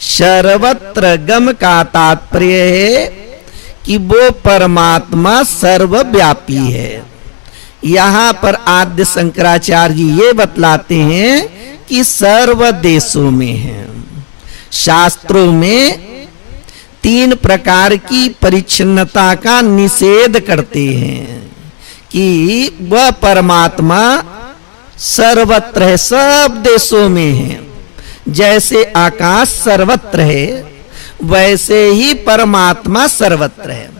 सर्वत्र गम का तात्पर्य है कि वो परमात्मा सर्वव्यापी है। यहाँ पर आद्य शंकराचार्य जी ये बतलाते हैं कि सर्व देशों में है। शास्त्रों में 3 प्रकार की परिच्छिन्नता का निषेध करते हैं कि वह परमात्मा सर्वत्र है, सब देशों में है। जैसे आकाश सर्वत्र है वैसे ही परमात्मा सर्वत्र है।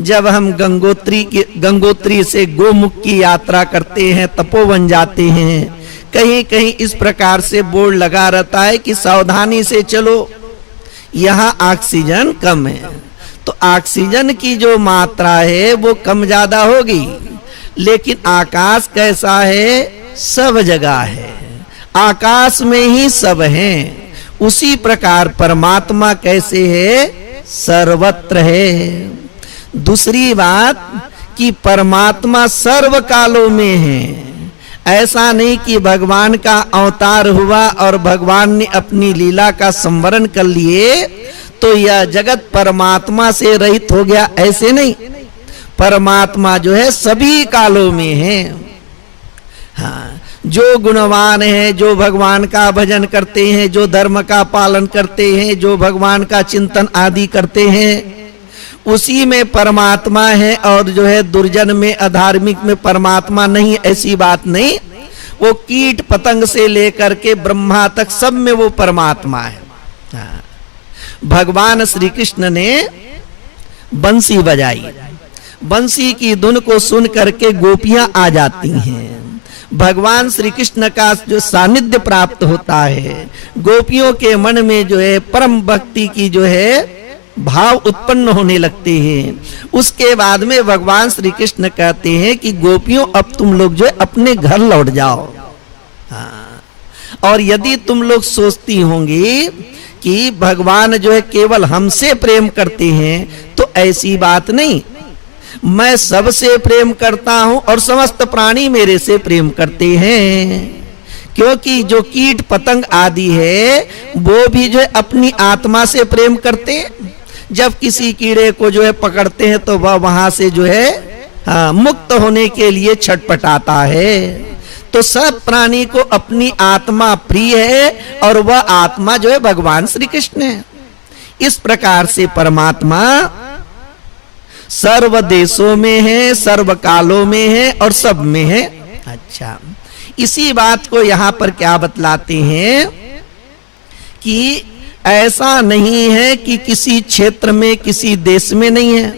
जब हम गंगोत्री से गोमुख की यात्रा करते हैं, तपोवन जाते हैं, कहीं कहीं इस प्रकार से बोर्ड लगा रहता है कि सावधानी से चलो, यहाँ ऑक्सीजन कम है। तो ऑक्सीजन की जो मात्रा है वो कम ज्यादा होगी, लेकिन आकाश कैसा है? सब जगह है, आकाश में ही सब है। उसी प्रकार परमात्मा कैसे है? सर्वत्र है। दूसरी बात कि परमात्मा सर्व कालों में है। ऐसा नहीं कि भगवान का अवतार हुआ और भगवान ने अपनी लीला का संवरण कर लिए तो यह जगत परमात्मा से रहित हो गया, ऐसे नहीं। परमात्मा जो है सभी कालों में है। हाँ, जो गुणवान है, जो भगवान का भजन करते हैं, जो धर्म का पालन करते हैं, जो भगवान का चिंतन आदि करते हैं, उसी में परमात्मा है। और जो है दुर्जन में, अधार्मिक में परमात्मा नहीं, ऐसी बात नहीं। वो कीट पतंग से लेकर के ब्रह्मा तक सब में वो परमात्मा है। हाँ। भगवान श्री कृष्ण ने बंसी बजाई, बंसी की धुन को सुन करके गोपियां आ जाती हैं। भगवान श्री कृष्ण का जो सानिध्य प्राप्त होता है, गोपियों के मन में जो है परम भक्ति की जो है भाव उत्पन्न होने लगते हैं। उसके बाद में भगवान श्री कृष्ण कहते हैं कि गोपियों अब तुम लोग जो है अपने घर लौट जाओ। हाँ। और यदि तुम लोग सोचती होंगी कि भगवान जो है केवल हमसे प्रेम करते हैं, तो ऐसी बात नहीं। मैं सबसे प्रेम करता हूं और समस्त प्राणी मेरे से प्रेम करते हैं, क्योंकि जो कीट पतंग आदि है वो भी जो है अपनी आत्मा से प्रेम करते। जब किसी कीड़े को जो है पकड़ते हैं तो वह वहां से जो है मुक्त होने के लिए छटपटाता है। तो सब प्राणी को अपनी आत्मा प्रिय है और वह आत्मा जो है भगवान श्री कृष्ण है। इस प्रकार से परमात्मा सर्व देशों में है, सर्व कालों में है और सब में है। अच्छा, इसी बात को यहाँ पर क्या बतलाते हैं कि ऐसा नहीं है कि किसी क्षेत्र में, किसी देश में नहीं है।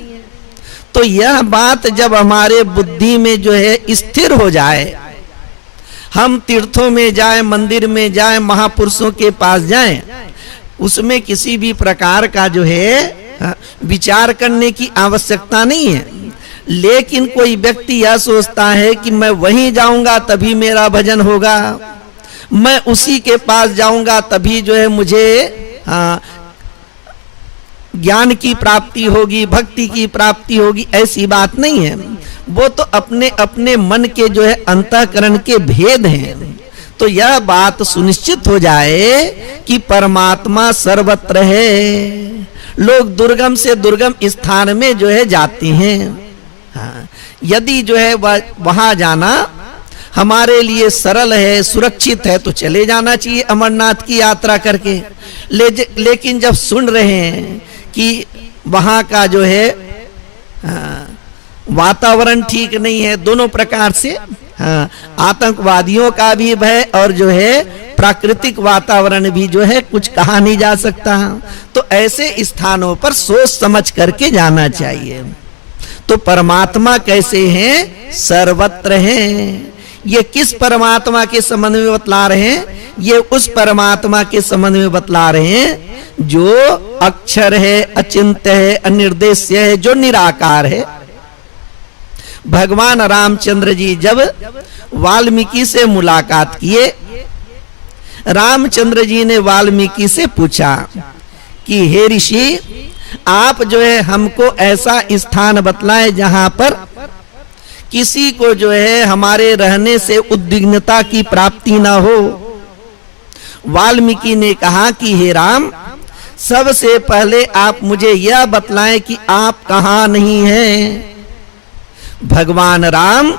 तो यह बात जब हमारे बुद्धि में जो है स्थिर हो जाए, हम तीर्थों में जाएं, मंदिर में जाएं, महापुरुषों के पास जाएं, उसमें किसी भी प्रकार का जो है विचार करने की आवश्यकता नहीं है। लेकिन कोई व्यक्ति यह सोचता है कि मैं वहीं जाऊंगा तभी मेरा भजन होगा, मैं उसी के पास जाऊंगा तभी जो है मुझे ज्ञान की प्राप्ति होगी, भक्ति की प्राप्ति होगी, ऐसी बात नहीं है। वो तो अपने अपने मन के जो है अंतःकरण के भेद हैं। तो यह बात सुनिश्चित हो जाए कि परमात्मा सर्वत्र है। लोग दुर्गम से दुर्गम स्थान में जो है जाते हैं। हाँ, यदि जो है वहां जाना हमारे लिए सरल है, सुरक्षित है, तो चले जाना चाहिए अमरनाथ की यात्रा करके। लेकिन जब सुन रहे हैं कि वहां का जो है वातावरण ठीक नहीं है, दोनों प्रकार से आतंकवादियों का भी भय और जो है प्राकृतिक वातावरण भी जो है कुछ कहा नहीं जा सकता, तो ऐसे स्थानों पर सोच समझ करके जाना चाहिए। तो परमात्मा कैसे हैं? सर्वत्र हैं। ये किस परमात्मा के संबंध में बतला रहे हैं? ये उस परमात्मा के संबंध में बतला रहे हैं जो अक्षर है, अचिंत्य है, अनिर्देश्य है, जो निराकार है। भगवान रामचंद्र जी जब वाल्मीकि से मुलाकात किए, रामचंद्र जी ने वाल्मीकि से पूछा कि हे ऋषि, आप जो है हमको ऐसा स्थान बतलाएं जहां पर किसी को जो है हमारे रहने से उद्विग्नता की प्राप्ति ना हो। वाल्मीकि ने कहा कि हे राम, सबसे पहले आप मुझे यह बतलाएं कि आप कहां नहीं हैं। भगवान राम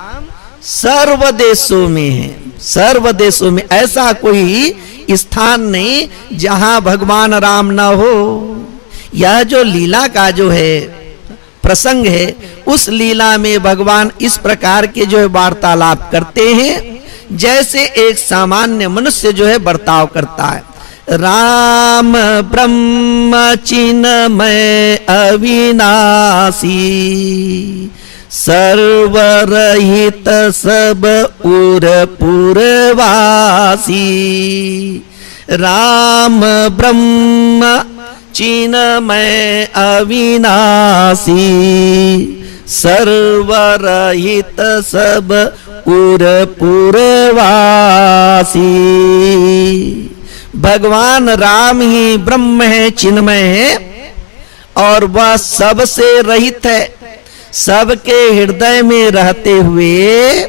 सर्व देशों में है, सर्व देशों में ऐसा कोई स्थान नहीं जहां भगवान राम ना हो। यह जो लीला का जो है प्रसंग है, उस लीला में भगवान इस प्रकार के जो है वार्तालाप करते हैं जैसे एक सामान्य मनुष्य जो है बर्ताव करता है। राम ब्रह्म चिन्मय अविनाशी, सर्वरहित सब उर पुरवासी। राम ब्रह्म चिन्मय अविनाशी, सर्वरहित सब उर पुरवासी। भगवान राम ही ब्रह्म है, चिन्मय है, और वह सबसे रहित है। सबके हृदय में रहते हुए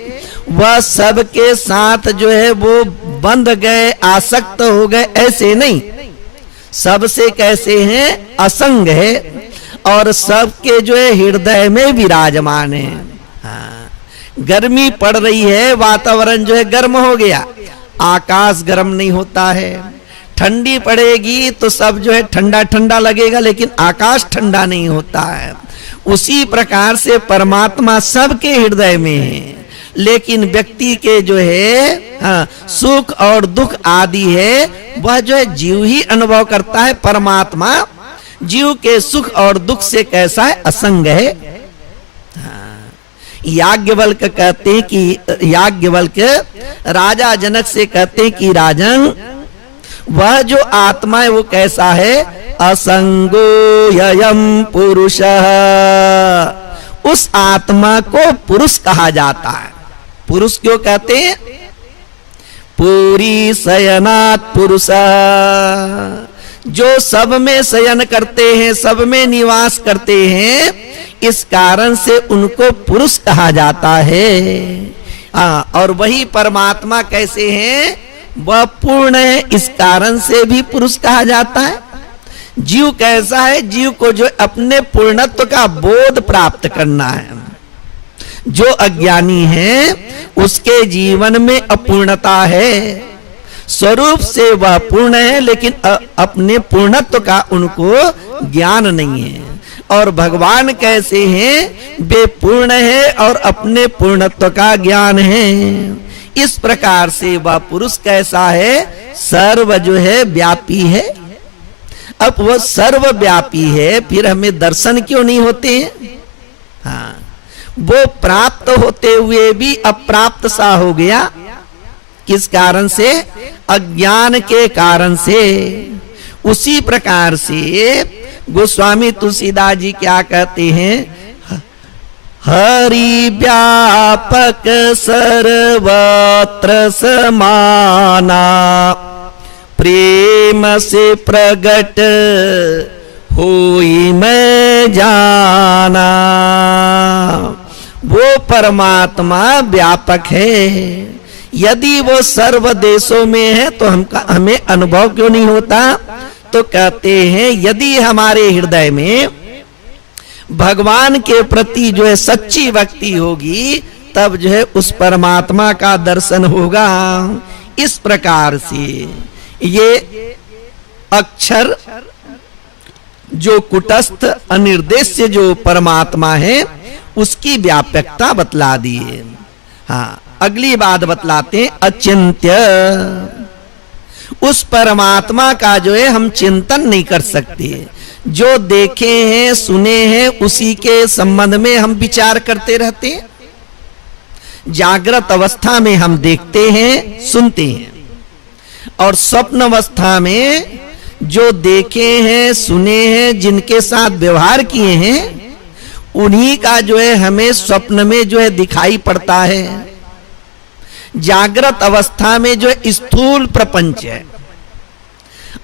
वह सबके साथ जो है वो बंध गए, आसक्त हो गए, ऐसे नहीं। सबसे कैसे हैं? असंग है, और सबके जो है हृदय में विराजमान है। हाँ, गर्मी पड़ रही है, वातावरण जो है गर्म हो गया, आकाश गर्म नहीं होता है। ठंडी पड़ेगी तो सब जो है ठंडा ठंडा लगेगा, लेकिन आकाश ठंडा नहीं होता है। उसी प्रकार से परमात्मा सबके हृदय में है, लेकिन व्यक्ति के जो है सुख और दुख आदि है वह जो है जीव ही अनुभव करता है। परमात्मा जीव के सुख और दुख से कैसा है? असंग है। याज्ञवल्क कहते हैं कि याज्ञवल्क राजा जनक से कहते हैं कि राजन, वह जो आत्मा है वो कैसा है? असंगो ययम पुरुषः। उस आत्मा को पुरुष कहा जाता है। पुरुष क्यों कहते हैं? पूरी शयनात् पुरुषः, जो सब में शयन करते हैं, सब में निवास करते हैं, इस कारण से उनको पुरुष कहा जाता है। और वही परमात्मा कैसे हैं? वह पूर्ण है, इस कारण से भी पुरुष कहा जाता है। जीव कैसा है? जीव को जो अपने पूर्णत्व का बोध प्राप्त करना है। जो अज्ञानी है उसके जीवन में अपूर्णता है, स्वरूप से वह पूर्ण है, लेकिन अपने पूर्णत्व का उनको ज्ञान नहीं है। और भगवान कैसे हैं? वे पूर्ण है और अपने पूर्णत्व का ज्ञान है। इस प्रकार से वह पुरुष कैसा है? सर्व जो है व्यापी है। अब वह सर्वव्यापी है, फिर हमें दर्शन क्यों नहीं होते हैं? हाँ, वो प्राप्त होते हुए भी अप्राप्त सा हो गया। किस कारण से? अज्ञान के कारण से। उसी प्रकार से गोस्वामी तुलसीदास जी क्या कहते हैं? हरि व्यापक सर्वत्र समाना, प्रेम से प्रगट होई मैं जाना। वो परमात्मा व्यापक है। यदि वो सर्व देशों में है तो हमें अनुभव क्यों नहीं होता? तो कहते हैं यदि हमारे हृदय में भगवान के प्रति जो है सच्ची भक्ति होगी, तब जो है उस परमात्मा का दर्शन होगा। इस प्रकार से ये अक्षर जो कुटस्थ अनिर्देश्य जो परमात्मा है उसकी व्यापकता बतला दी है। हाँ, अगली बात बतलाते हैं अचिंत्य। उस परमात्मा का जो है हम चिंतन नहीं कर सकते। जो देखे हैं, सुने हैं, उसी के संबंध में हम विचार करते रहते हैं। जागृत अवस्था में हम देखते हैं, सुनते हैं, और स्वप्न अवस्था में जो देखे हैं, सुने हैं, जिनके साथ व्यवहार किए हैं, उन्हीं का जो है हमें स्वप्न में जो है दिखाई पड़ता है। जागृत अवस्था में जो है स्थूल प्रपंच है,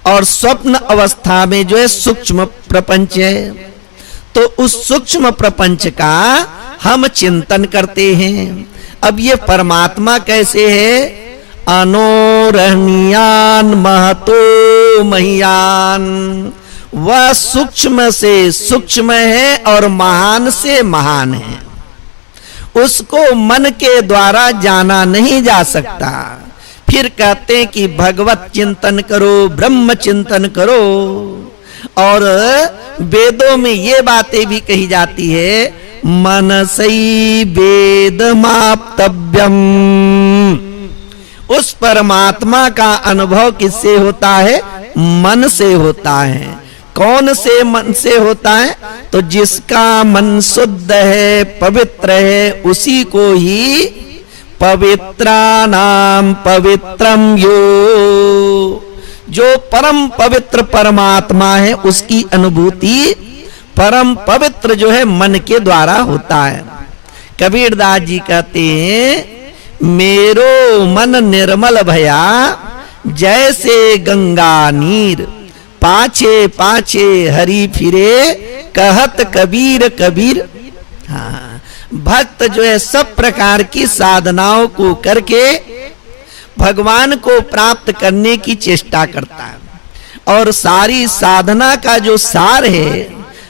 और स्वप्न अवस्था में जो है सूक्ष्म प्रपंच है। तो उस सूक्ष्म प्रपंच का हम चिंतन करते हैं। अब ये परमात्मा कैसे है? अनोरणीयान महतो महीयान, वह सूक्ष्म से सूक्ष्म है और महान से महान है, उसको मन के द्वारा जाना नहीं जा सकता। फिर कहते हैं कि भगवत चिंतन करो, ब्रह्म चिंतन करो। और वेदों में ये बातें भी कही जाती है, मनसई वेदमाप्तव्यम। उस परमात्मा का अनुभव किससे होता है? मन से होता है। कौन से मन से होता है? तो जिसका मन शुद्ध है, पवित्र है, उसी को ही पवित्रानाम पवित्रम यो, जो परम पवित्र परमात्मा है उसकी अनुभूति परम पवित्र जो है मन के द्वारा होता है। कबीरदास जी कहते हैं, मेरो मन निर्मल भया जैसे गंगा नीर, पाछे पाछे हरि फिरे कहत कबीर कबीर। हाँ, भक्त जो है सब प्रकार की साधनाओं को करके भगवान को प्राप्त करने की चेष्टा करता है। और सारी साधना का जो सार है,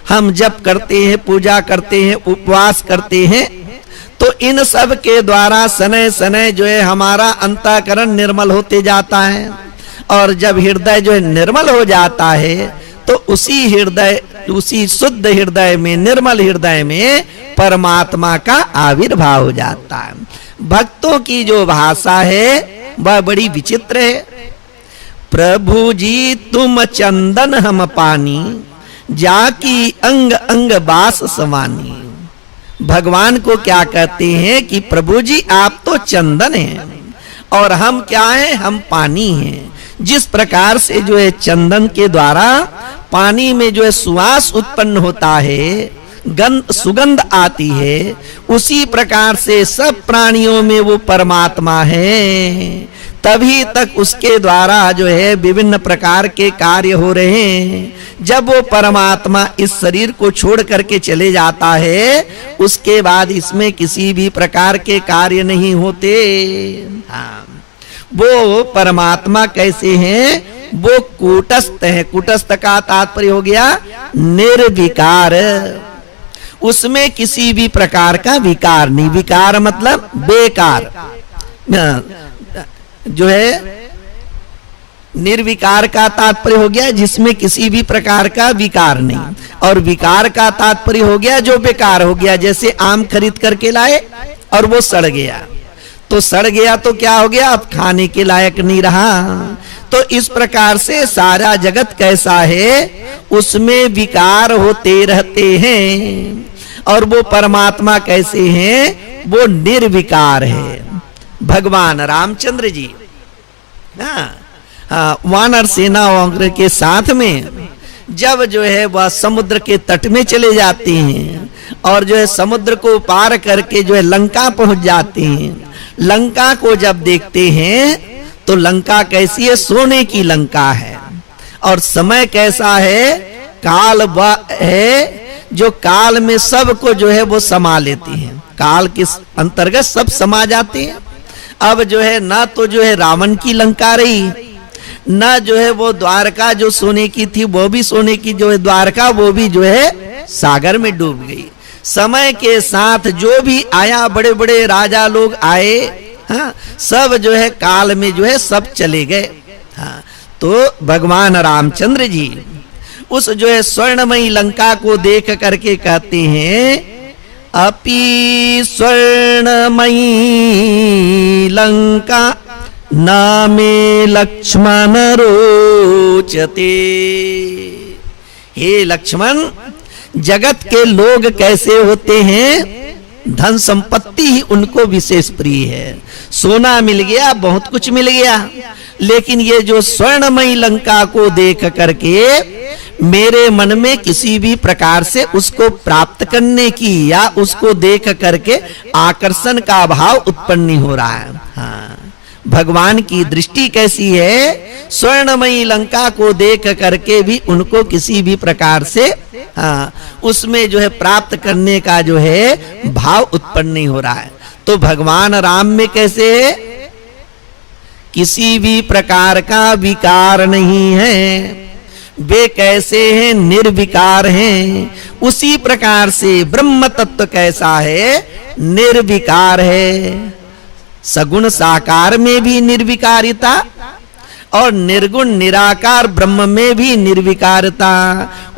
हम जप करते हैं, पूजा करते हैं, उपवास करते हैं, तो इन सब के द्वारा सनय सनय जो है हमारा अंतःकरण निर्मल होते जाता है। और जब हृदय जो है निर्मल हो जाता है तो उसी हृदय, उसी शुद्ध हृदय में, निर्मल हृदय में परमात्मा का आविर्भाव हो जाता है। भक्तों की जो भाषा है वह बड़ी विचित्र है। प्रभु जी तुम चंदन हम पानी, जाकी अंग अंग बास समानी। भगवान को क्या कहते हैं कि प्रभु जी आप तो चंदन हैं और हम क्या हैं? हम पानी हैं। जिस प्रकार से जो है चंदन के द्वारा पानी में जो है सुवास उत्पन्न होता है, सुगंध आती है, उसी प्रकार से सब प्राणियों में वो परमात्मा है। तभी तक उसके द्वारा जो है विभिन्न प्रकार के कार्य हो रहे हैं। जब वो परमात्मा इस शरीर को छोड़ करके चले जाता है, उसके बाद इसमें किसी भी प्रकार के कार्य नहीं होते। हाँ, वो परमात्मा कैसे हैं? वो कूटस्थ है। कूटस्थ का तात्पर्य हो गया निर्विकार, उसमें किसी भी प्रकार का विकार नहीं। विकार मतलब बेकार, जो है निर्विकार का तात्पर्य हो गया जिसमें किसी भी प्रकार का विकार नहीं। और विकार का तात्पर्य हो गया जो बेकार हो गया। जैसे आम खरीद करके लाए और वो सड़ गया, तो सड़ गया तो क्या हो गया? अब खाने के लायक नहीं रहा। तो इस प्रकार से सारा जगत कैसा है? उसमें विकार होते रहते हैं। और वो परमात्मा कैसे हैं? वो निर्विकार है। भगवान रामचंद्र जी वानर सेना के साथ में जब जो है वह समुद्र के तट में चले जाते हैं और जो है समुद्र को पार करके जो है लंका पहुंच जाते हैं। लंका को जब देखते हैं तो लंका कैसी है? सोने की लंका है। और समय कैसा है? काल वह है जो काल में सबको जो है वो समा लेती है। काल के अंतर्गत सब समा जाते हैं। अब जो है ना तो जो है रावण की लंका रही, ना जो है वो द्वारका जो सोने की थी वो भी सोने की जो है द्वारका वो भी जो है सागर में डूब गई। समय के साथ जो भी आया, बड़े बड़े राजा लोग आए, हाँ, सब जो है काल में जो है सब चले गए। हाँ, तो भगवान रामचंद्र जी उस जो है स्वर्णमयी लंका को देख करके कहते हैं, अपि स्वर्णमयी लंका नामे लक्ष्मण रोचते। हे लक्ष्मण, जगत के लोग कैसे होते हैं? धन संपत्ति ही उनको विशेष प्रिय है। सोना मिल गया, बहुत कुछ मिल गया, लेकिन ये जो स्वर्णमयी लंका को देख करके मेरे मन में किसी भी प्रकार से उसको प्राप्त करने की या उसको देख करके आकर्षण का भाव उत्पन्न नहीं हो रहा है। हाँ, भगवान की दृष्टि कैसी है? स्वर्णमयी लंका को देख करके भी उनको किसी भी प्रकार से हाँ, उसमें जो है प्राप्त करने का जो है भाव उत्पन्न नहीं हो रहा है। तो भगवान राम में कैसे है? किसी भी प्रकार का विकार नहीं है। वे कैसे हैं, निर्विकार हैं। उसी प्रकार से ब्रह्म तत्व कैसा है, निर्विकार है। सगुण साकार में भी निर्विकारिता और निर्गुण निराकार ब्रह्म में भी निर्विकारता।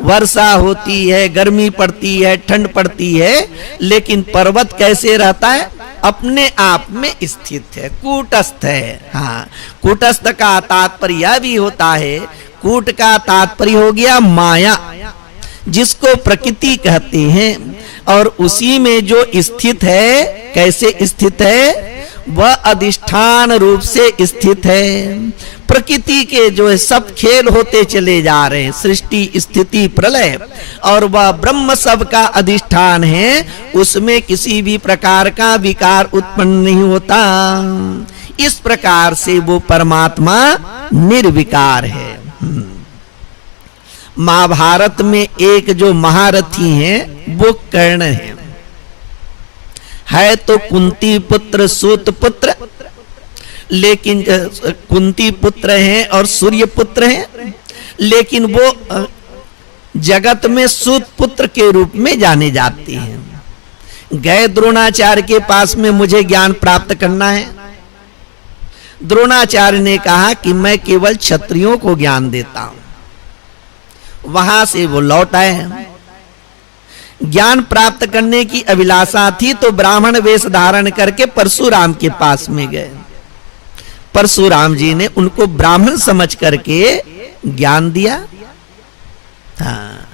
वर्षा होती है, गर्मी पड़ती है, ठंड पड़ती है, लेकिन पर्वत कैसे रहता है, अपने आप में स्थित है, कूटस्थ है। हाँ, कूटस्थ का तात्पर्य यह भी होता है, कूट का तात्पर्य हो गया माया, जिसको प्रकृति कहते हैं, और उसी में जो स्थित है, कैसे स्थित है, वह अधिष्ठान रूप से स्थित है। प्रकृति के जो है सब खेल होते चले जा रहे हैं, सृष्टि स्थिति प्रलय, और वह ब्रह्म सब का अधिष्ठान है, उसमें किसी भी प्रकार का विकार उत्पन्न नहीं होता। इस प्रकार से वो परमात्मा निर्विकार है। महाभारत में एक जो महारथी हैं वो कर्ण है तो कुंती पुत्र सूत पुत्र, लेकिन कुंती पुत्र हैं और सूर्य पुत्र हैं, लेकिन वो जगत में सूत पुत्र के रूप में जाने जाते हैं। गए द्रोणाचार्य के पास में, मुझे ज्ञान प्राप्त करना है। द्रोणाचार्य ने कहा कि मैं केवल क्षत्रियों को ज्ञान देता हूं। वहां से वो लौट आए। ज्ञान प्राप्त करने की अभिलाषा थी तो ब्राह्मण वेश धारण करके परशुराम के पास में गए। परशुराम जी ने उनको ब्राह्मण समझ करके ज्ञान दिया। हाँ,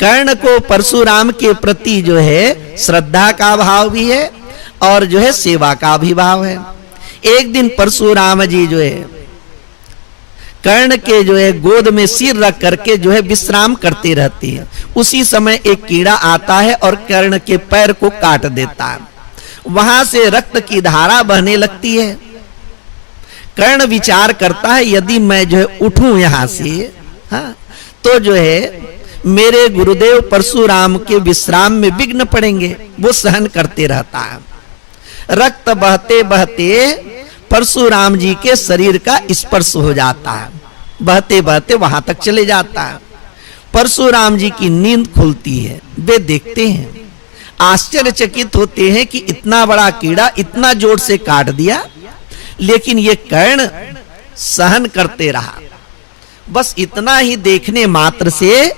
कर्ण को परशुराम के प्रति जो है श्रद्धा का भाव भी है और जो है सेवा का भी भाव है। एक दिन परशुराम जी जो है कर्ण के जो है गोद में सिर रख करके जो है विश्राम करते रहती है। उसी समय एक कीड़ा आता है और कर्ण के पैर को काट देता है। वहां से रक्त की धारा बहने लगती है। कर्ण विचार करता है यदि मैं जो है उठूं यहां से, हाँ, तो जो है मेरे गुरुदेव परशुराम के विश्राम में विघ्न पड़ेंगे। वो सहन करते रहता है। रक्त बहते बहते परशुराम जी के शरीर का स्पर्श हो जाता है, बहते बहते वहां तक चले जाता है। परशुराम जी की नींद खुलती है। वे देखते हैं, आश्चर्यचकित होते हैं कि इतना बड़ा कीड़ा इतना जोर से काट दिया, लेकिन ये कर्ण सहन करते रहा। बस इतना ही देखने मात्र से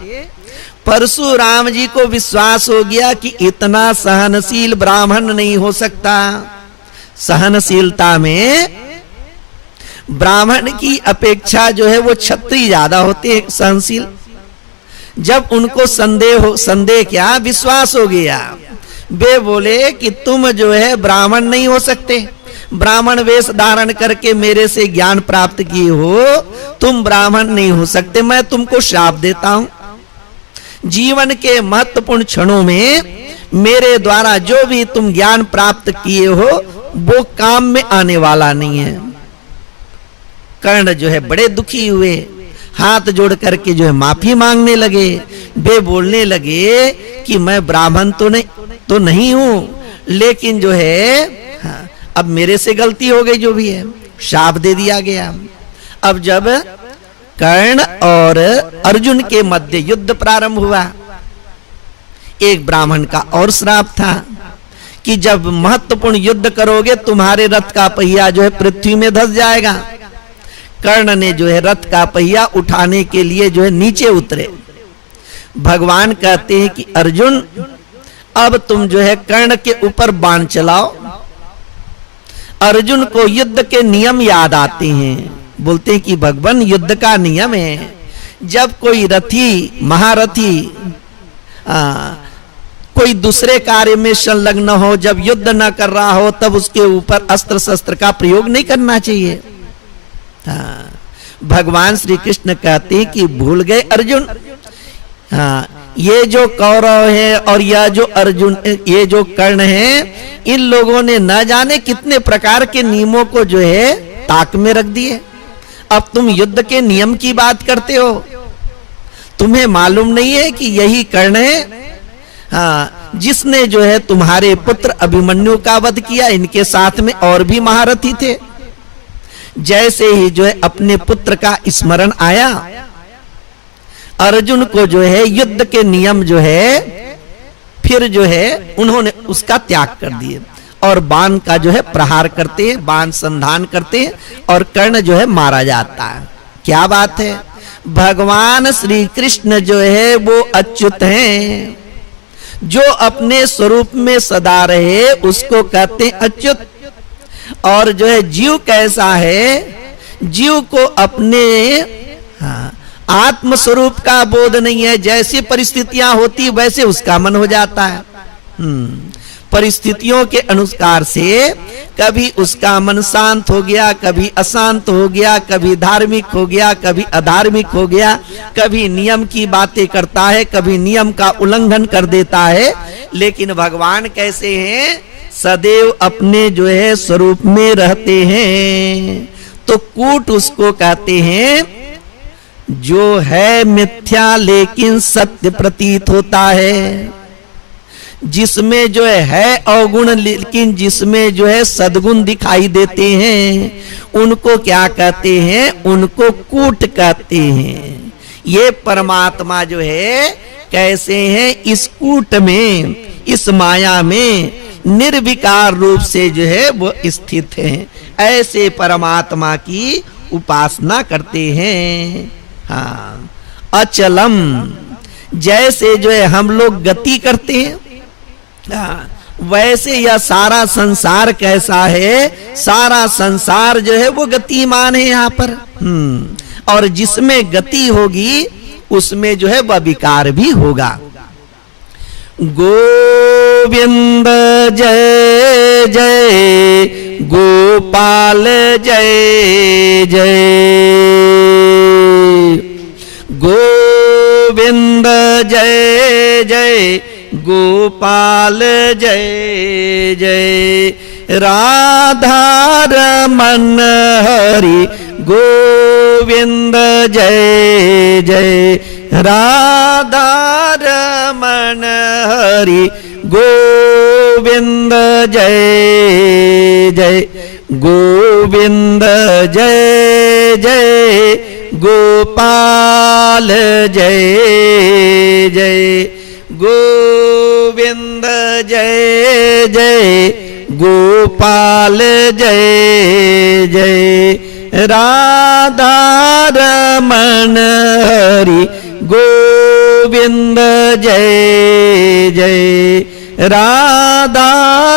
परशुराम जी को विश्वास हो गया कि इतना सहनशील ब्राह्मण नहीं हो सकता। सहनशीलता में ब्राह्मण की अपेक्षा जो है वो क्षत्रिय ज्यादा होते हैं सहनशील। जब उनको संदेह क्या विश्वास हो गया, वे बोले कि तुम जो है ब्राह्मण नहीं हो सकते। ब्राह्मण वेश धारण करके मेरे से ज्ञान प्राप्त किए हो, तुम ब्राह्मण नहीं हो सकते। मैं तुमको श्राप देता हूं, जीवन के महत्वपूर्ण क्षणों में मेरे द्वारा जो भी तुम ज्ञान प्राप्त किए हो वो काम में आने वाला नहीं है। कर्ण जो है बड़े दुखी हुए, हाथ जोड़ करके जो है माफी मांगने लगे। वे बोलने लगे कि मैं ब्राह्मण तो नहीं हूं, लेकिन जो है हाँ, अब मेरे से गलती हो गई, जो भी है शाप दे दिया गया। अब जब कर्ण और अर्जुन के मध्य युद्ध प्रारंभ हुआ, एक ब्राह्मण का और श्राप था कि जब महत्वपूर्ण युद्ध करोगे तुम्हारे रथ का पहिया जो है पृथ्वी में धंस जाएगा। कर्ण ने जो है रथ का पहिया उठाने के लिए जो है नीचे उतरे। भगवान कहते हैं कि अर्जुन अब तुम जो है कर्ण के ऊपर बाण चलाओ। अर्जुन को युद्ध के नियम याद आते हैं। बोलते हैं कि भगवान युद्ध का नियम है, जब कोई रथी महारथी कोई दूसरे कार्य में संलग्न हो, जब युद्ध न कर रहा हो, तब उसके ऊपर अस्त्र शस्त्र का प्रयोग नहीं करना चाहिए। हाँ, भगवान श्री कृष्ण कहते हैं कि भूल गए अर्जुन। हाँ, ये जो कौरव है और यह जो अर्जुन, ये जो कर्ण है, इन लोगों ने न जाने कितने प्रकार के नियमों को जो है ताक में रख दिए। अब तुम युद्ध के नियम की बात करते हो, तुम्हें मालूम नहीं है कि यही कर्ण है, हाँ, जिसने जो है तुम्हारे पुत्र अभिमन्यु का वध किया। इनके साथ में और भी महारथी थे। जैसे ही जो है अपने पुत्र का स्मरण आया, अर्जुन को जो है युद्ध के नियम जो है फिर जो है उन्होंने उसका त्याग कर दिए और बाण का जो है प्रहार करते हैं, बाण संधान करते हैं और कर्ण जो है मारा जाता है। क्या बात है, भगवान श्री कृष्ण जो है वो अच्युत हैं, जो अपने स्वरूप में सदा रहे उसको कहते हैं अच्युत। और जो है जीव कैसा है, जीव को अपने आत्म स्वरूप का बोध नहीं है, जैसी परिस्थितियां होती वैसे उसका मन हो जाता है। परिस्थितियों के अनुसार से कभी उसका मन शांत हो गया, कभी अशांत हो गया, कभी धार्मिक हो गया, कभी अधार्मिक हो गया, कभी नियम की बातें करता है, कभी नियम का उल्लंघन कर देता है। लेकिन भगवान कैसे हैं, सदैव अपने जो है स्वरूप में रहते हैं। तो कूट उसको कहते हैं जो है मिथ्या लेकिन सत्य प्रतीत होता है, जिसमें जो है अवगुण लेकिन जिसमें जो है सद्गुण दिखाई देते हैं, उनको क्या कहते हैं, उनको कूट कहते हैं। ये परमात्मा जो है कैसे हैं, इस कूट में, इस माया में निर्विकार रूप से जो है वो स्थित हैं। ऐसे परमात्मा की उपासना करते हैं। हाँ, अचलम, जैसे जो है हम लोग गति करते हैं, वैसे यह सारा संसार कैसा है, सारा संसार जो है वो गतिमान है यहाँ पर। और जिसमें गति होगी उसमें जो है वह विकार भी होगा। गोविंद जय जय गोपाल जय जय, गोविंद जय जय गोपाल जय जय, राधा रमन हरि गोविंद जय जय, राधा रमन हरि गोविंद जय जय, गोविंद जय जय गोपाल जय जय, गोविंद जय जय गोपाल जय जय, राधा रमन हरि गोविंद जय जय, राधा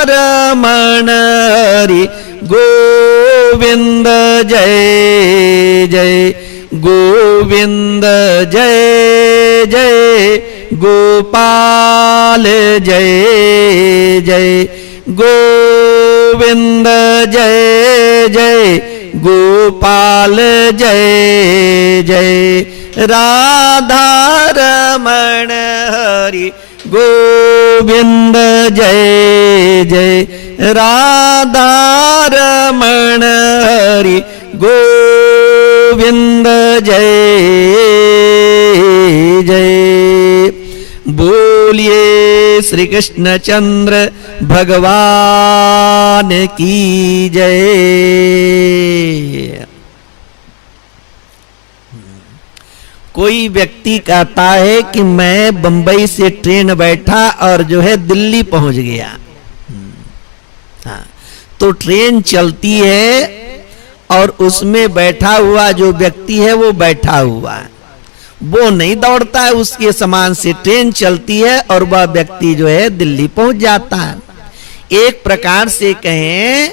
रमन हरि गोविंद जय जय, गोविंद जय जय गोपाल जय जय, गोविंद जय जय गोपाल जय जय, राधा रमण हरि गोविंद जय जय, राधा रमण हरि गोविंद जय जय। बोलिए श्री कृष्ण चंद्र भगवान की जय। कोई व्यक्ति कहता है कि मैं बंबई से ट्रेन बैठा और जो है दिल्ली पहुंच गया। हाँ, तो ट्रेन चलती है और उसमें बैठा हुआ जो व्यक्ति है वो बैठा हुआ है, वो नहीं दौड़ता है, उसके समान से ट्रेन चलती है और वह व्यक्ति जो है दिल्ली पहुंच जाता है। एक प्रकार से कहें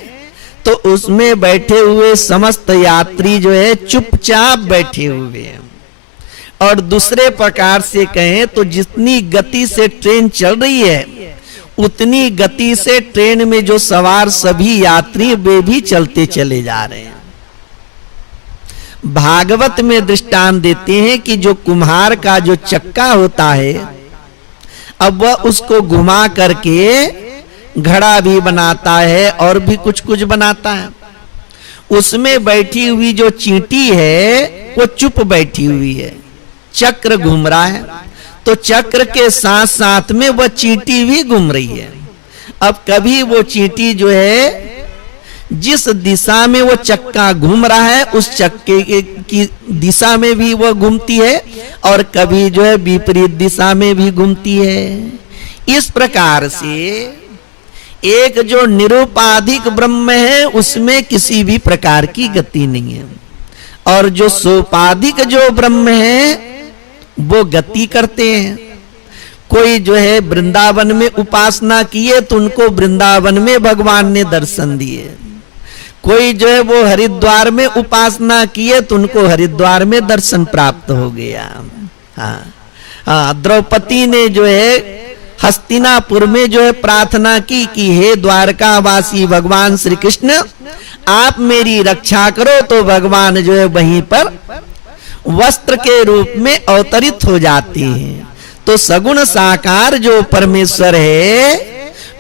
तो उसमें बैठे हुए समस्त यात्री जो है चुपचाप बैठे हुए हैं, और दूसरे प्रकार से कहें तो जितनी गति से ट्रेन चल रही है उतनी गति से ट्रेन में जो सवार सभी यात्री वे भी चलते चले जा रहे हैं। भागवत में दृष्टांत देते हैं कि जो कुम्हार का जो चक्का होता है, अब वह उसको घुमा करके घड़ा भी बनाता है और भी कुछ कुछ बनाता है। उसमें बैठी हुई जो चींटी है वो चुप बैठी हुई है, चक्र घूम रहा है, तो चक्र के साथ साथ में वह चींटी भी घूम रही है। अब कभी वो चींटी जो है जिस दिशा में वो चक्का घूम रहा है उस चक्के की दिशा में भी वो घूमती है और कभी जो है विपरीत दिशा में भी घूमती है। इस प्रकार से एक जो निरुपाधिक ब्रह्म है उसमें किसी भी प्रकार की गति नहीं है, और जो सोपाधिक जो ब्रह्म है वो गति करते हैं। कोई जो है वृंदावन में उपासना किए तो उनको वृंदावन में भगवान ने दर्शन दिए, कोई जो है वो हरिद्वार में उपासना किए तो उनको हरिद्वार में दर्शन प्राप्त हो गया। हाँ, द्रौपदी ने जो है हस्तिनापुर में जो है प्रार्थना की कि हे द्वारकावासी भगवान श्री कृष्ण आप मेरी रक्षा करो, तो भगवान जो है वहीं पर वस्त्र के रूप में अवतरित हो जाते हैं। तो सगुण साकार जो परमेश्वर है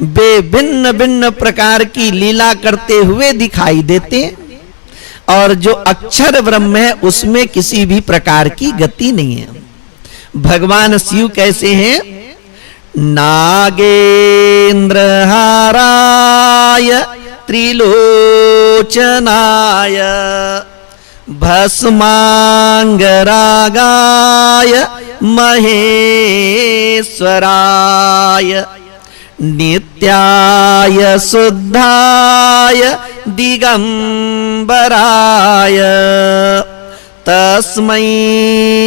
वे भिन्न भिन्न प्रकार की लीला करते हुए दिखाई देते हैं, और जो अक्षर ब्रह्म है उसमें किसी भी प्रकार की गति नहीं है। भगवान शिव कैसे हैं? नागेंद्र हाराय त्रिलोचनाय भस्मांगरागाय महेश्वराय नित्याय शुद्धाय दिगंबराय तस्मै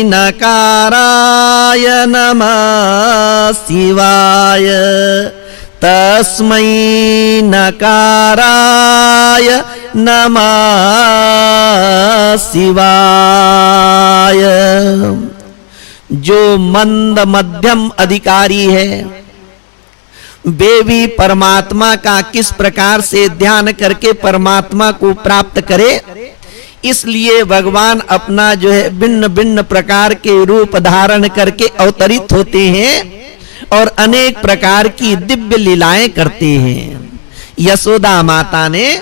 नकाराय नमः शिवाय तस्मै नकाराय नमः शिवाय। जो मंद मध्यम अधिकारी है वे भी परमात्मा का किस प्रकार से ध्यान करके परमात्मा को प्राप्त करे, इसलिए भगवान अपना जो है भिन्न भिन्न प्रकार के रूप धारण करके अवतरित होते हैं और अनेक प्रकार की दिव्य लीलाएं करते हैं। यशोदा माता ने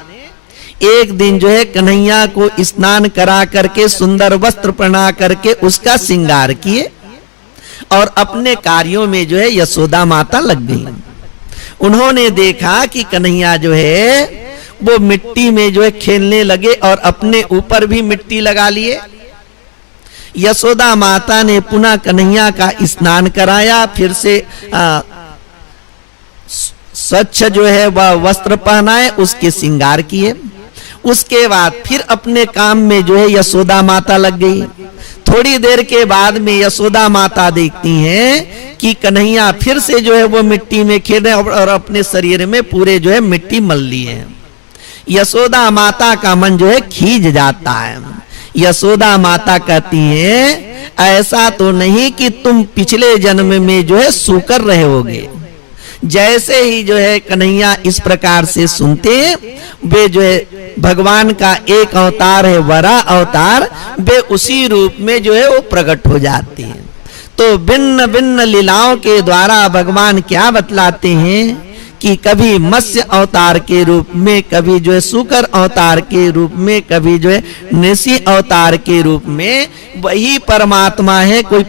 एक दिन जो है कन्हैया को स्नान करा करके सुंदर वस्त्र पहना करके उसका श्रृंगार किए और अपने कार्यों में जो है यशोदा माता लग गई। उन्होंने देखा कि कन्हैया जो है वो मिट्टी में जो है खेलने लगे और अपने ऊपर भी मिट्टी लगा लिए। यशोदा माता ने पुनः कन्हैया का स्नान कराया, फिर से स्वच्छ जो है वह वस्त्र पहनाए, उसके श्रृंगार किए। उसके बाद फिर अपने काम में जो है यशोदा माता लग गई। थोड़ी देर के बाद में यशोदा माता देखती हैं कि कन्हैया फिर से जो है वो मिट्टी में खेल रहे और अपने शरीर में पूरे जो है मिट्टी मल ली है। यशोदा माता का मन जो है खींच जाता है। यशोदा माता कहती है ऐसा तो नहीं कि तुम पिछले जन्म में जो है सूकर रहे होगे। जैसे ही जो है कन्हैया इस प्रकार से सुनते हैं, वे जो है भगवान का एक अवतार है वरा अवतार, वे उसी रूप में जो है वो प्रकट हो जाते हैं। तो भिन्न भिन्न लीलाओं के द्वारा भगवान क्या बतलाते हैं कि कभी मत्स्य अवतार के रूप में, कभी जो है सूकर अवतार के रूप में, कभी जो है नृसिंह अवतार के रूप में वही परमात्मा है। कोई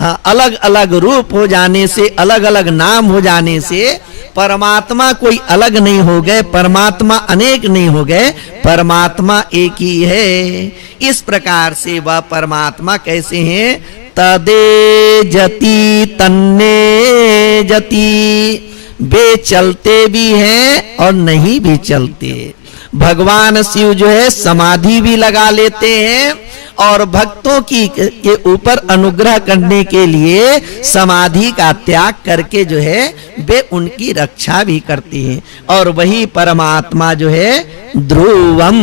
अलग अलग रूप हो जाने से, अलग अलग नाम हो जाने से परमात्मा कोई अलग नहीं हो गए, परमात्मा अनेक नहीं हो गए, परमात्मा एक ही है। इस प्रकार से वह परमात्मा कैसे हैं? तदे जति तन्ने जति, वे चलते भी हैं और नहीं भी चलते। भगवान शिव जो है समाधि भी लगा लेते हैं और भक्तों की के ऊपर अनुग्रह करने के लिए समाधि का त्याग करके जो है वे उनकी रक्षा भी करते हैं। और वही परमात्मा जो है ध्रुवम,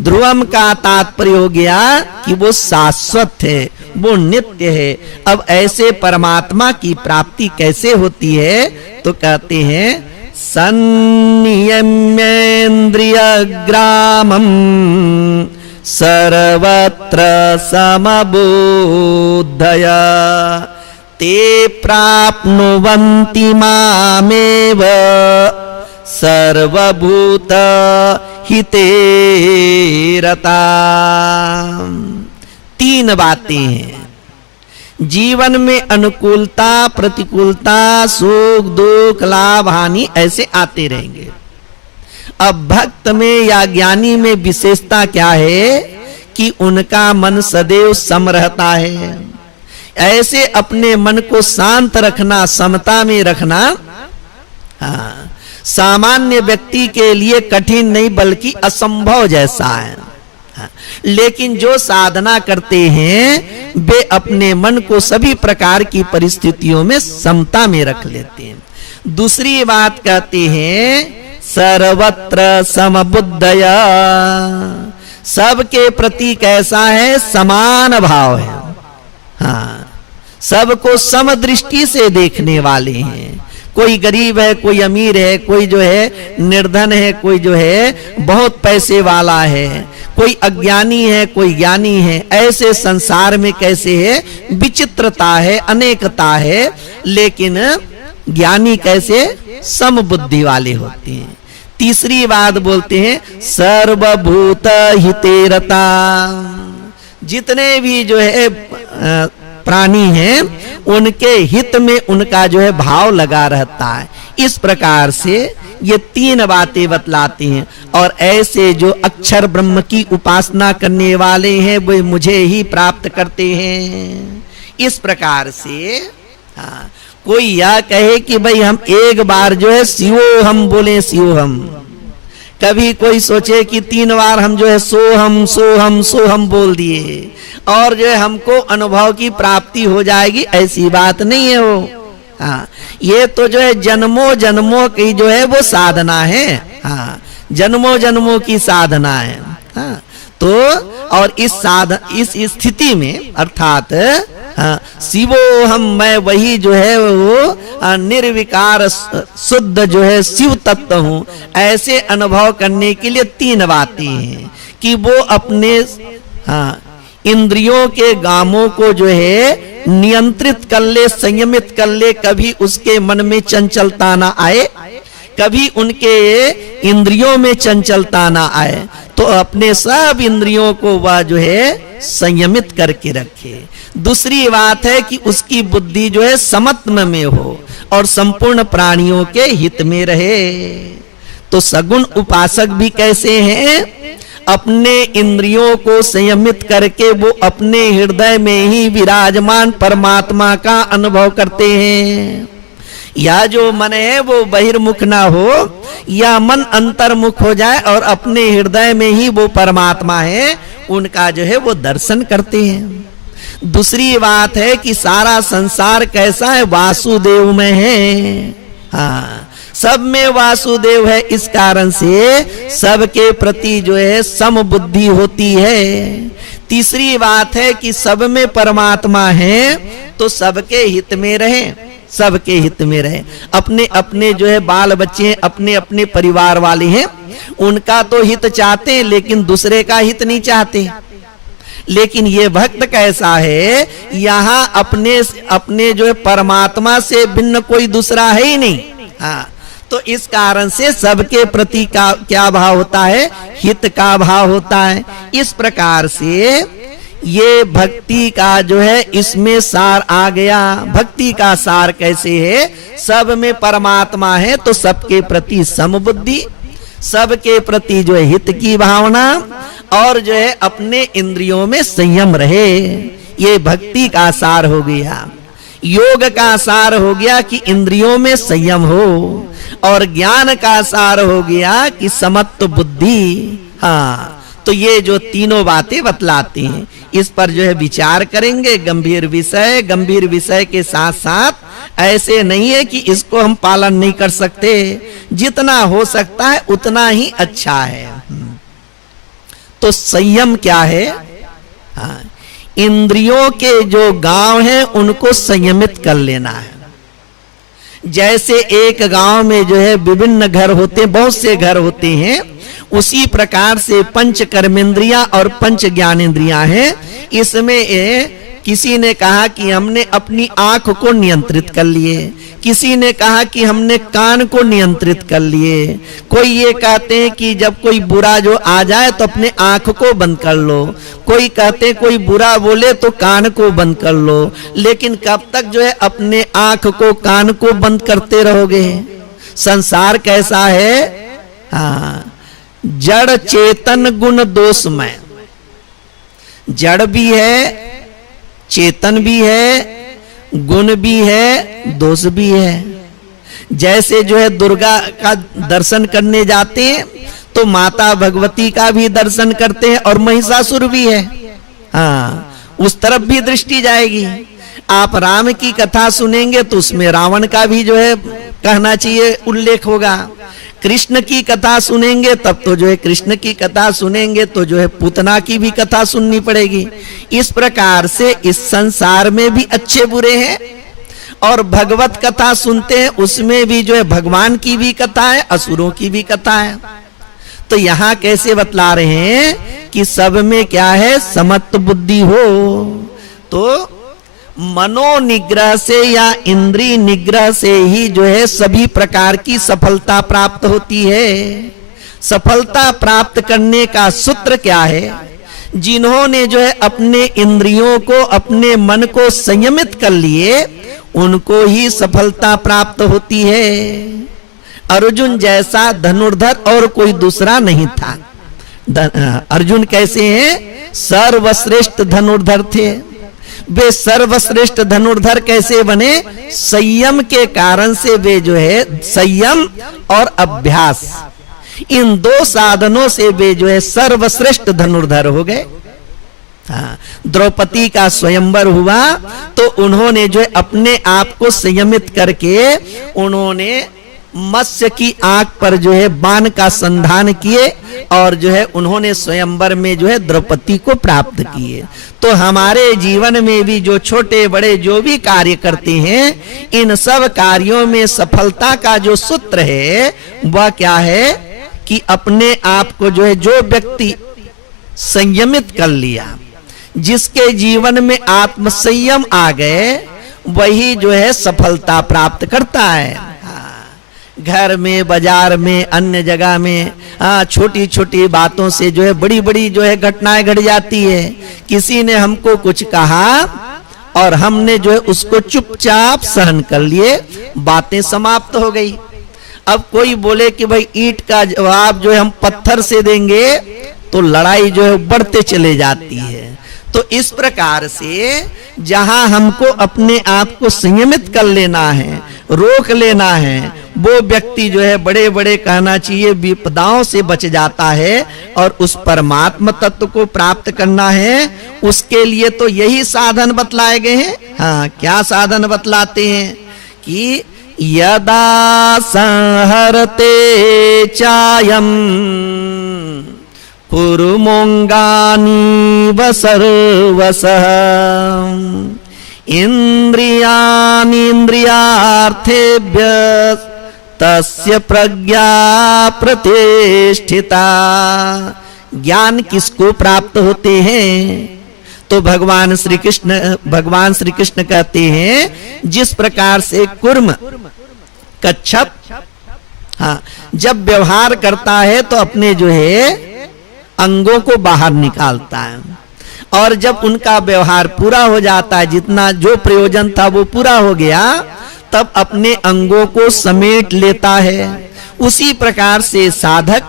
ध्रुवम का तात्पर्य हो गया कि वो शाश्वत है, वो नित्य है। अब ऐसे परमात्मा की प्राप्ति कैसे होती है? तो कहते हैं संनियम्येन्द्रिय ग्रामम सर्वत्र समबुद्धय ते प्राप्नुवन्ति मामेव सर्वभूत हिते रता। तीन बातें हैं जीवन में, अनुकूलता प्रतिकूलता, सुख दुख लाभ हानि ऐसे आते रहेंगे। अब भक्त में या ज्ञानी में विशेषता क्या है कि उनका मन सदैव सम रहता है। ऐसे अपने मन को शांत रखना, समता में रखना, हाँ, सामान्य व्यक्ति के लिए कठिन नहीं बल्कि असंभव जैसा है। हाँ, लेकिन जो साधना करते हैं वे अपने मन को सभी प्रकार की परिस्थितियों में समता में रख लेते हैं। दूसरी बात कहते हैं सर्वत्र समबुद्धया, सबके प्रति कैसा है, समान भाव है। हाँ, सबको समदृष्टि से देखने वाले हैं। कोई गरीब है, कोई अमीर है, कोई जो है निर्धन है, कोई जो है बहुत पैसे वाला है, कोई अज्ञानी है, कोई ज्ञानी है। ऐसे संसार में कैसे है, विचित्रता है, अनेकता है, लेकिन ज्ञानी कैसे, समबुद्धि वाले होते हैं। तीसरी बात बोलते हैं सर्वभूत हिते रता, जितने भी जो है प्राणी हैं उनके हित में उनका जो है भाव लगा रहता है। इस प्रकार से ये तीन बातें बतलाते हैं। और ऐसे जो अक्षर ब्रह्म की उपासना करने वाले हैं वे मुझे ही प्राप्त करते हैं। इस प्रकार से हाँ, कोई यह कहे कि भाई हम एक बार जो है शिवो हम बोले, शिवो हम, कभी कोई सोचे कि 3 बार हम जो है सोहम सोहम सोहम बोल दिए और जो है हमको अनुभव की प्राप्ति हो जाएगी, ऐसी बात नहीं है वो। हाँ, ये तो जो है जन्मों जन्मों की जो है वो साधना है। हाँ, जन्मों जन्मों की साधना है। हाँ, तो और इस स्थिति में अर्थात हाँ, शिवो हम, मैं वही जो है वो निर्विकार शुद्ध जो है शिव तत्व हूँ, ऐसे अनुभव करने के लिए 3 बातें हैं कि वो अपने हाँ इंद्रियों के गामों को जो है नियंत्रित कर ले, संयमित कर ले, कभी उसके मन में चंचलता ना आए, कभी उनके इंद्रियों में चंचलता ना आए, तो अपने सब इंद्रियों को वह जो है संयमित करके रखे। दूसरी बात है कि उसकी बुद्धि जो है समत्व में हो और संपूर्ण प्राणियों के हित में रहे। तो सगुण उपासक भी कैसे हैं, अपने इंद्रियों को संयमित करके वो अपने हृदय में ही विराजमान परमात्मा का अनुभव करते हैं। या जो मन है वो बहिर्मुख ना हो, या मन अंतर्मुख हो जाए और अपने हृदय में ही वो परमात्मा है, उनका जो है वो दर्शन करते हैं। दूसरी बात है कि सारा संसार कैसा है, वासुदेव में है। हाँ, सब में वासुदेव है, इस कारण से सबके प्रति जो है समबुद्धि होती है। तीसरी बात है कि सब में परमात्मा है तो सबके हित में रहे, सबके हित में रहे। अपने अपने जो है बाल बच्चे, अपने अपने परिवार वाले हैं, उनका तो हित चाहते हैं लेकिन दूसरे का हित नहीं चाहते। लेकिन ये भक्त कैसा है, यहाँ अपने अपने जो है परमात्मा से भिन्न कोई दूसरा है ही नहीं। हाँ, तो इस कारण से सबके प्रति का क्या भाव होता है, हित का भाव होता है। इस प्रकार से ये भक्ति का जो है इसमें सार आ गया। भक्ति का सार कैसे है, सब में परमात्मा है तो सबके प्रति समबुद्धि, सबके प्रति जो है हित की भावना, और जो है अपने इंद्रियों में संयम रहे। ये भक्ति का सार हो गया। योग का सार हो गया कि इंद्रियों में संयम हो, और ज्ञान का सार हो गया कि समत्व बुद्धि। हाँ, तो ये जो तीनों बातें बतलाती हैं, इस पर जो है विचार करेंगे। गंभीर विषय के साथ साथ ऐसे नहीं है कि इसको हम पालन नहीं कर सकते, जितना हो सकता है उतना ही अच्छा है। तो संयम क्या है, हाँ, इंद्रियों के जो गांव हैं उनको संयमित कर लेना है। जैसे एक गांव में जो है विभिन्न घर होते हैं, बहुत से घर होते हैं, उसी प्रकार से पंच कर्मेंद्रियां और पंच ज्ञानेंद्रियां हैं। इसमें किसी ने कहा कि हमने अपनी आंख को नियंत्रित कर लिए, किसी ने कहा कि हमने कान को नियंत्रित कर लिए, कोई ये कहते हैं कि जब कोई बुरा जो आ जाए तो अपने आंख को बंद कर लो, कोई कहते हैं कोई बुरा बोले तो कान को बंद कर लो। लेकिन कब तक जो है अपने आंख को कान को बंद करते रहोगे? संसार कैसा है, हाँ, जड़ चेतन गुण दोषमय, जड़ भी है, चेतन भी है, गुण भी है, दोष भी है। जैसे जो है दुर्गा का दर्शन करने जाते हैं तो माता भगवती का भी दर्शन करते हैं और महिषासुर भी है, हाँ, उस तरफ भी दृष्टि जाएगी। आप राम की कथा सुनेंगे तो उसमें रावण का भी जो है कहना चाहिए उल्लेख होगा। कृष्ण की कथा सुनेंगे तब तो जो है कृष्ण की कथा सुनेंगे तो जो है पूतना की भी कथा सुननी पड़ेगी। इस प्रकार से इस संसार में भी अच्छे बुरे हैं और भगवत कथा सुनते हैं उसमें भी जो है भगवान की भी कथा है, असुरों की भी कथा है। तो यहां कैसे बतला रहे हैं कि सब में क्या है, समत्व बुद्धि हो। तो मनो निग्रह से या इंद्रिय निग्रह से ही जो है सभी प्रकार की सफलता प्राप्त होती है। सफलता प्राप्त करने का सूत्र क्या है? जिन्होंने जो है अपने इंद्रियों को, अपने मन को संयमित कर लिए, उनको ही सफलता प्राप्त होती है। अर्जुन जैसा धनुर्धर और कोई दूसरा नहीं था। अर्जुन कैसे हैं? सर्वश्रेष्ठ धनुर्धर थे। वे सर्वश्रेष्ठ धनुर्धर कैसे बने? संयम के कारण से वे जो है संयम और अभ्यास, इन दो साधनों से वे जो है सर्वश्रेष्ठ धनुर्धर हो गए। हाँ, द्रौपदी का स्वयंवर हुआ तो उन्होंने जो है अपने आप को संयमित करके उन्होंने मत्स्य की आंख पर जो है बाण का संधान किए और जो है उन्होंने स्वयंवर में जो है द्रौपदी को प्राप्त किए। तो हमारे जीवन में भी जो छोटे बड़े जो भी कार्य करते हैं, इन सब कार्यों में सफलता का जो सूत्र है वह क्या है कि अपने आप को जो है, जो व्यक्ति संयमित कर लिया, जिसके जीवन में आत्म संयम आ गए, वही जो है सफलता प्राप्त करता है। घर में, बाजार में, अन्य जगह में छोटी छोटी बातों से जो है बड़ी बड़ी जो है घटनाएं घट जाती है। किसी ने हमको कुछ कहा और हमने जो है उसको चुपचाप सहन कर लिए, बातें समाप्त हो गई। अब कोई बोले कि भाई ईंट का जवाब जो है हम पत्थर से देंगे, तो लड़ाई जो है बढ़ते चले जाती है। तो इस प्रकार से जहां हमको अपने आप को संयमित कर लेना है, रोक लेना है, वो व्यक्ति जो है बड़े बड़े कहना चाहिए विपदाओं से बच जाता है और उस परमात्मा तत्व को प्राप्त करना है। उसके लिए तो यही साधन बतलाए गए हैं। हाँ, क्या साधन बतलाते हैं कि यदा संहरते चायम कुरुमोंगानी वसर्वसः इंद्रियार्थेभ्य तस्य प्रज्ञा प्रतिष्ठिता। ज्ञान किसको प्राप्त होते हैं? तो भगवान श्री कृष्ण कहते हैं, जिस प्रकार से कुर्म, कच्छप, हाँ, जब व्यवहार करता है तो अपने जो है अंगों को बाहर निकालता है और जब उनका व्यवहार पूरा हो जाता है, जितना जो प्रयोजन था वो पूरा हो गया, तब अपने अंगों को समेट लेता है। उसी प्रकार से साधक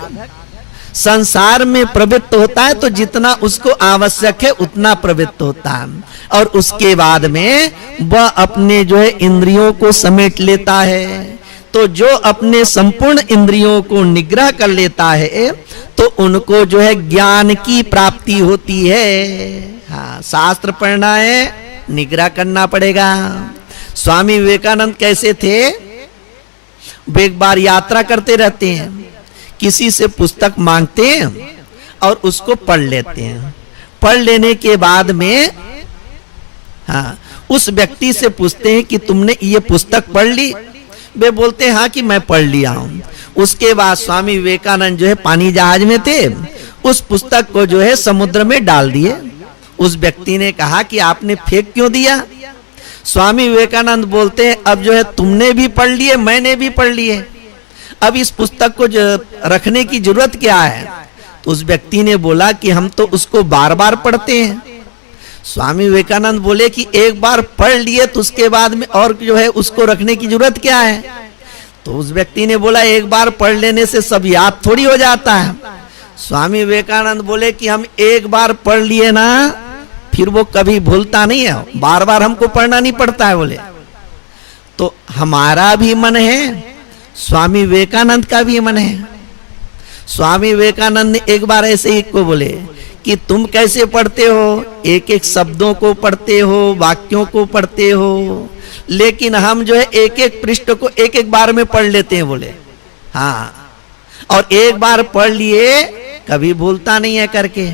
संसार में प्रवृत्त होता है तो जितना उसको आवश्यक है उतना प्रवृत्त होता है और उसके बाद में वह अपने जो है इंद्रियों को समेट लेता है। तो जो अपने संपूर्ण इंद्रियों को निग्रह कर लेता है तो उनको जो है ज्ञान की प्राप्ति होती है। हाँ, शास्त्र पढ़ना है, निग्रह करना पड़ेगा। स्वामी विवेकानंद कैसे थे? वे एक बार यात्रा करते रहते हैं, किसी से पुस्तक मांगते हैं और उसको पढ़ लेते हैं। पढ़ लेने के बाद में हाँ, उस व्यक्ति से पूछते हैं कि तुमने ये पुस्तक पढ़ ली? वे बोलते हैं हाँ कि मैं पढ़ लिया हूं। उसके बाद स्वामी विवेकानंद जो है पानी जहाज में थे, उस पुस्तक को जो है समुद्र में डाल दिए। उस व्यक्ति ने कहा कि आपने फेंक क्यों दिया? स्वामी विवेकानंद बोलते हैं अब जो है तुमने भी पढ़ लिए, मैंने भी पढ़ लिए, अब इस पुस्तक को जो रखने की जरूरत क्या है? तो उस व्यक्ति ने बोला कि हम तो उसको बार बार पढ़ते हैं। स्वामी विवेकानंद बोले कि एक बार पढ़ लिए तो उसके बाद में और जो है उसको रखने की जरूरत क्या है? तो उस व्यक्ति ने बोला एक बार पढ़ लेने से सब याद थोड़ी हो जाता है। स्वामी विवेकानंद बोले कि हम एक बार पढ़ लिए ना फिर वो कभी भूलता नहीं है, बार बार हमको पढ़ना नहीं पड़ता है। बोले तो हमारा भी मन है, स्वामी विवेकानंद का भी मन है। स्वामी विवेकानंद ने एक बार ऐसे ही को बोले कि तुम कैसे पढ़ते हो, एक एक शब्दों को पढ़ते हो, वाक्यों को पढ़ते हो, लेकिन हम जो है एक एक पृष्ठ को एक एक बार में पढ़ लेते हैं। बोले हाँ, और एक बार पढ़ लिए कभी भूलता नहीं है करके।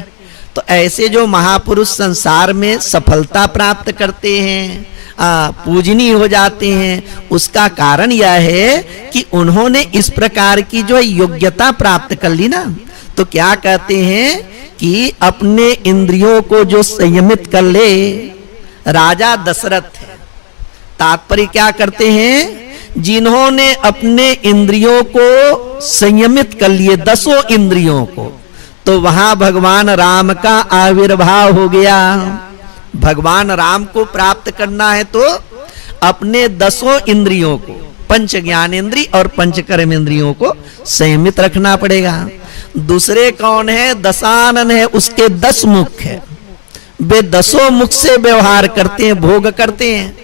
तो ऐसे जो महापुरुष संसार में सफलता प्राप्त करते हैं, पूजनीय हो जाते हैं, उसका कारण यह है कि उन्होंने इस प्रकार की जो योग्यता प्राप्त कर ली ना। तो क्या कहते हैं कि अपने इंद्रियों को जो संयमित कर ले, राजा दशरथ है। तात्पर्य क्या करते हैं, जिन्होंने अपने इंद्रियों को संयमित कर लिए, 10 इंद्रियों को, तो वहां भगवान राम का आविर्भाव हो गया। भगवान राम को प्राप्त करना है तो अपने 10 इंद्रियों को, पंच ज्ञानेंद्रिय और पंच कर्म इंद्रियों को संयमित रखना पड़ेगा। दूसरे कौन है, दशानन है, उसके 10 मुख है, वे 10 मुख से व्यवहार करते हैं, भोग करते हैं।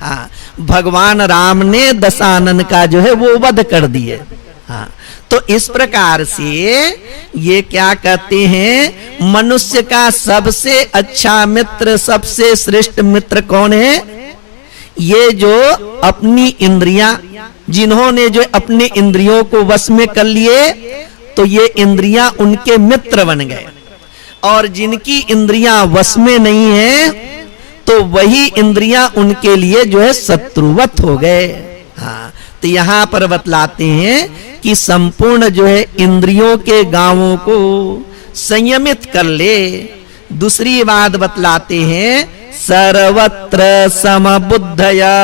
हाँ, भगवान राम ने दशानन का जो है वो वध कर दिए। हाँ, तो इस प्रकार से ये क्या कहते हैं, मनुष्य का सबसे अच्छा मित्र, सबसे श्रेष्ठ मित्र कौन है, ये जो अपनी इंद्रियां, जिन्होंने जो अपने इंद्रियों को वश में कर लिए, तो ये इंद्रियां उनके मित्र बन गए। और जिनकी इंद्रियां वश में नहीं है, तो वही इंद्रियां उनके लिए जो है शत्रुवत हो गए। हाँ, तो यहां पर बतलाते हैं कि संपूर्ण जो है इंद्रियों के गांवों को संयमित कर ले। दूसरी बात बतलाते हैं, सर्वत्र समबुद्धया।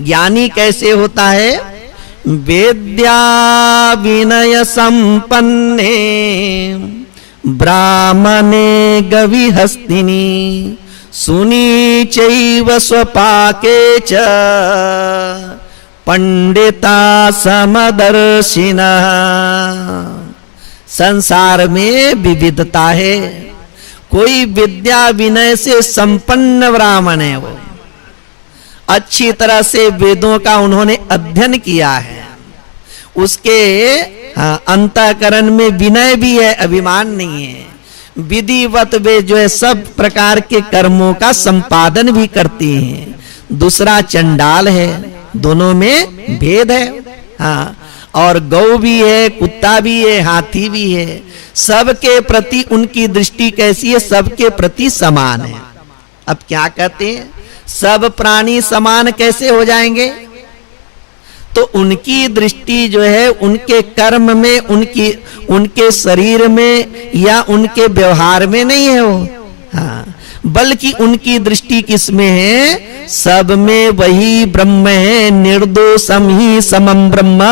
ज्ञानी कैसे होता है, वेद्या विनय संपन्ने ब्राह्मणे गविहस्तिनी सुनी चैव स्वपाके च पंडिता समदर्शिना। संसार में विविधता है। कोई विद्या विनय से संपन्न ब्राह्मण है, वो अच्छी तरह से वेदों का उन्होंने अध्ययन किया है, उसके अंतःकरण में विनय भी है, अभिमान नहीं है, विधिवत वे जो है सब प्रकार के कर्मों का संपादन भी करते हैं। दूसरा चंडाल है, दोनों में भेद है। हाँ, और गौ भी है, कुत्ता भी है, हाथी भी है, सबके प्रति उनकी दृष्टि कैसी है, सबके प्रति समान है। अब क्या कहते हैं, सब प्राणी समान कैसे हो जाएंगे, तो उनकी दृष्टि जो है उनके कर्म में, उनके शरीर में या उनके व्यवहार में नहीं है वो। हाँ, बल्कि उनकी दृष्टि किसमें है, सब में वही ब्रह्म है, निर्दोषम ही समम ब्रह्म।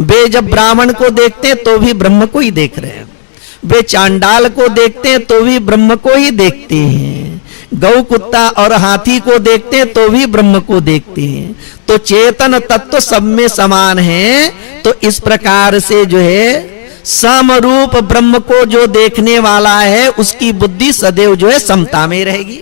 वे जब ब्राह्मण को देखते हैं तो भी ब्रह्म को ही देख रहे हैं, वे चांडाल को देखते हैं तो भी ब्रह्म को ही देखते हैं, गौ कुत्ता और हाथी को देखते हैं तो भी ब्रह्म को देखते हैं। तो चेतन तत्व सब में समान है। तो इस प्रकार से जो है समरूप ब्रह्म को जो देखने वाला है, उसकी बुद्धि सदैव जो है समता में रहेगी।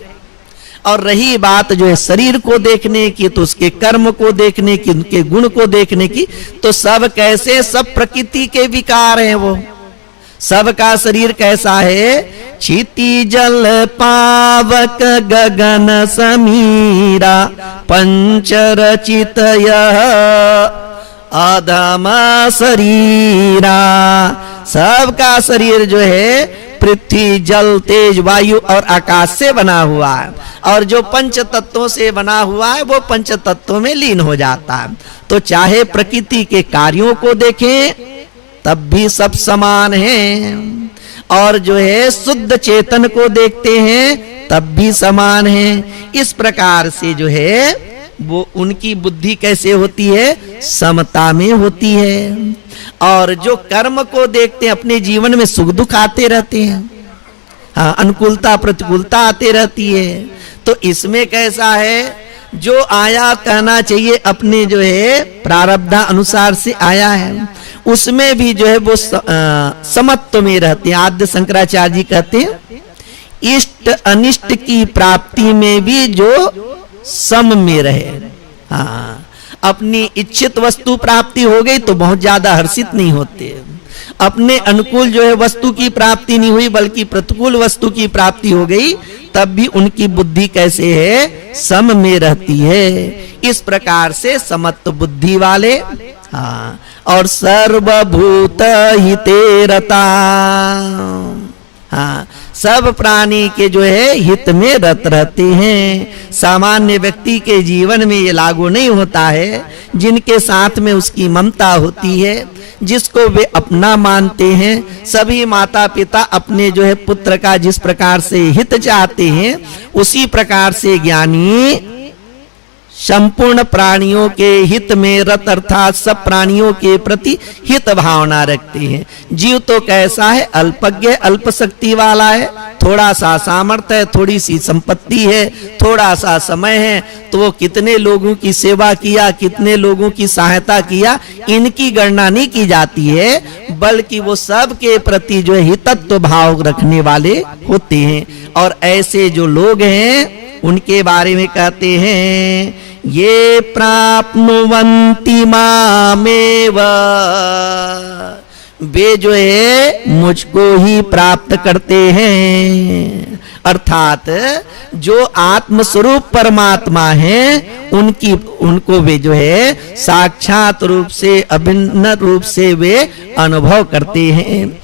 और रही बात जो है शरीर को देखने की, तो उसके कर्म को देखने की, उनके गुण को देखने की, तो सब कैसे, सब प्रकृति के विकार हैं। वो सबका शरीर कैसा है, क्षिति जल पावक गगन समीरा पंचरचित अधम शरीरा। सबका शरीर जो है पृथ्वी, जल, तेज, वायु और आकाश से बना हुआ है, और जो पंच तत्वों से बना हुआ है वो पंच तत्वों में लीन हो जाता है। तो चाहे प्रकृति के कार्यों को देखें तब भी सब समान हैं, और जो है शुद्ध चेतन को देखते हैं तब भी समान हैं। इस प्रकार से जो है वो उनकी बुद्धि कैसे होती है, समता में होती है। और जो कर्म को देखते हैं, अपने जीवन में सुख दुख आते रहते हैं, हाँ, अनुकूलता प्रतिकूलता आते रहती है। तो इसमें कैसा है, जो आया कहना चाहिए अपने जो है प्रारब्ध अनुसार से आया है, उसमें भी जो है वो समत्व में रहते हैं। आद्य शंकराचार्य जी कहते हैं इष्ट अनिष्ट की प्राप्ति में भी जो सम में रहे। हाँ, अपनी इच्छित वस्तु प्राप्ति हो गई तो बहुत ज्यादा हर्षित नहीं होते, अपने अनुकूल जो है वस्तु की प्राप्ति नहीं हुई बल्कि प्रतिकूल वस्तु की प्राप्ति हो गई, तब भी उनकी बुद्धि कैसे है, सम में रहती है। इस प्रकार से समत्व बुद्धि वाले। हाँ, और सर्वभूत हिते रता। हाँ, सब प्राणी के जो है हित में रत रहते हैं। सामान्य व्यक्ति के जीवन में ये लागू नहीं होता है, जिनके साथ में उसकी ममता होती है, जिसको वे अपना मानते हैं। सभी माता पिता अपने जो है पुत्र का जिस प्रकार से हित चाहते हैं, उसी प्रकार से ज्ञानी संपूर्ण प्राणियों के हित में रत, अर्थात सब प्राणियों के प्रति हित भावना रखते हैं। जीव तो कैसा है, अल्पज्ञ, अल्प शक्ति वाला है, थोड़ा सा सामर्थ्य है, थोड़ी सी संपत्ति है, थोड़ा सा समय है, तो वो कितने लोगों की सेवा किया, कितने लोगों की सहायता किया, इनकी गणना नहीं की जाती है, बल्कि वो सब के प्रति जो है हितत्व भाव रखने वाले होते हैं। और ऐसे जो लोग हैं उनके बारे में कहते हैं ये प्राप्नुवन्ति मामेव, वे जो है मुझको ही प्राप्त करते हैं। अर्थात जो आत्म स्वरूप परमात्मा है उनको वे जो है साक्षात रूप से, अभिन्न रूप से वे अनुभव करते हैं।